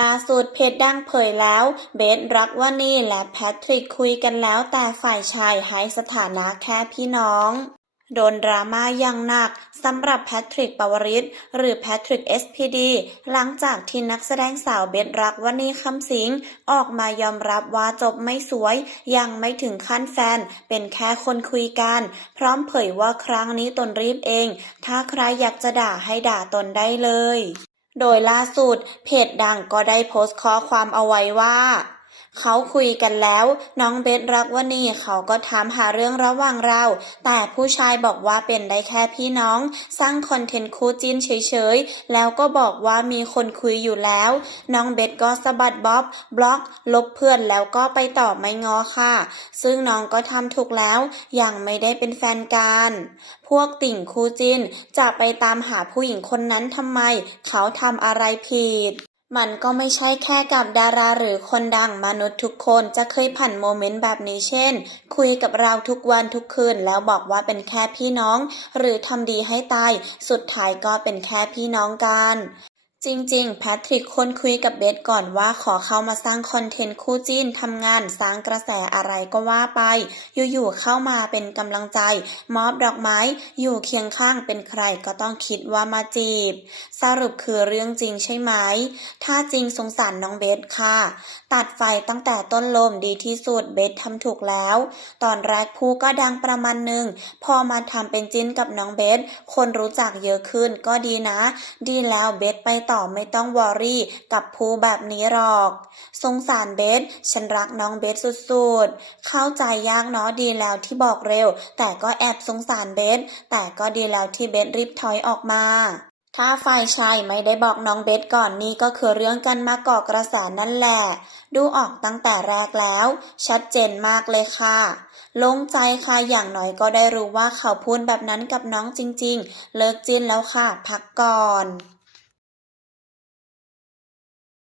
ล่าสุดเพจดังเผยแล้ว เบสรักวานีและแพทริกคุยกันแล้วแต่ฝ่ายชายให้สถานะแค่พี่น้อง โดนดราม่าอย่างหนักสำหรับแพทริกปวริศหรือแพทริก SPD หลังจากที่นักแสดงสาวเบสรักวนีคำสิงออกมายอมรับว่าจบไม่สวย ยังไม่ถึงขั้นแฟน เป็นแค่คนคุยกัน พร้อมเผยว่าครั้งนี้ตนรีบเอง ถ้าใครอยากจะด่าให้ด่าตนได้เลย โดยล่าสุดเพจดังก็ได้โพสต์ข้อความเอาไว้ว่า เขาคุยกันแล้ว น้องเบสรักวนีเขาก็ถามหาเรื่องระหว่างเรา แต่ผู้ชายบอกว่าเป็นได้แค่พี่น้อง สร้างคอนเทนต์คู่จิ้นเฉยๆ แล้วก็บอกว่ามีคนคุยอยู่แล้ว น้องเบสก็สะบัดบ๊อบบล็อก ลบเพื่อนแล้วก็ไปต่อไม่งอค่ะ ซึ่งน้องก็ทำถูกแล้ว ยังไม่ได้เป็นแฟนกัน พวกติ่งคู่จิ้นจะไปตามหาผู้หญิงคนนั้นทำไม เขาทำอะไรผิด มันก็ไม่ใช่แค่กับดาราหรือคนดังมนุษย์ทุกคนจะเคยผ่านโมเมนต์แบบนี้เช่น คุยกับเราทุกวันทุกคืนแล้วบอกว่าเป็นแค่พี่น้อง หรือทำดีให้ตายสุดท้ายก็เป็นแค่พี่น้องกัน จริงๆ แพทริกคนคุยกับเบสก่อนว่าขอเข้ามาสร้างคอนเทนต์คู่จิ้นทำงานสร้างกระแสอะไรก็ว่าไป อยู่ๆเข้ามาเป็นกำลังใจ มอบดอกไม้ อยู่เคียงข้างเป็นใครก็ต้องคิดว่ามาจีบ สรุปคือเรื่องจริงใช่ไหม ถ้าจริงสงสารน้องเบสค่ะ ตัดไฟตั้งแต่ต้นลมดีที่สุดเบสทำถูกแล้ว ตอนแรกผู้ก็ดังประมาณหนึ่งพอมาทำเป็นจิ้นกับน้องเบสคนรู้จักเยอะขึ้นก็ดีนะ ดีแล้วเบสไปต่อไม่ต้องวอรี่กับผู้แบบนี้หรอก สงสารเบส ฉันรักน้องเบสสุดๆ เข้าใจยากเนาะดีแล้วที่บอกเร็ว แต่ก็แอบสงสารเบส แต่ก็ดีแล้วที่เบสรีบถอยออกมาถ้าฝ่ายชายไม่ได้บอกน้องเบสก่อนนี่ก็คือเรื่องกันมาก่อกระแสนั่นแหละ ดูออกตั้งแต่แรกแล้ว ชัดเจนมากเลยค่ะลงใจค่ะอย่างน้อยก็ได้รู้ว่าเขาพูดแบบนั้นกับน้องจริง ๆ เลิกจิ้นแล้วค่ะ พักก่อน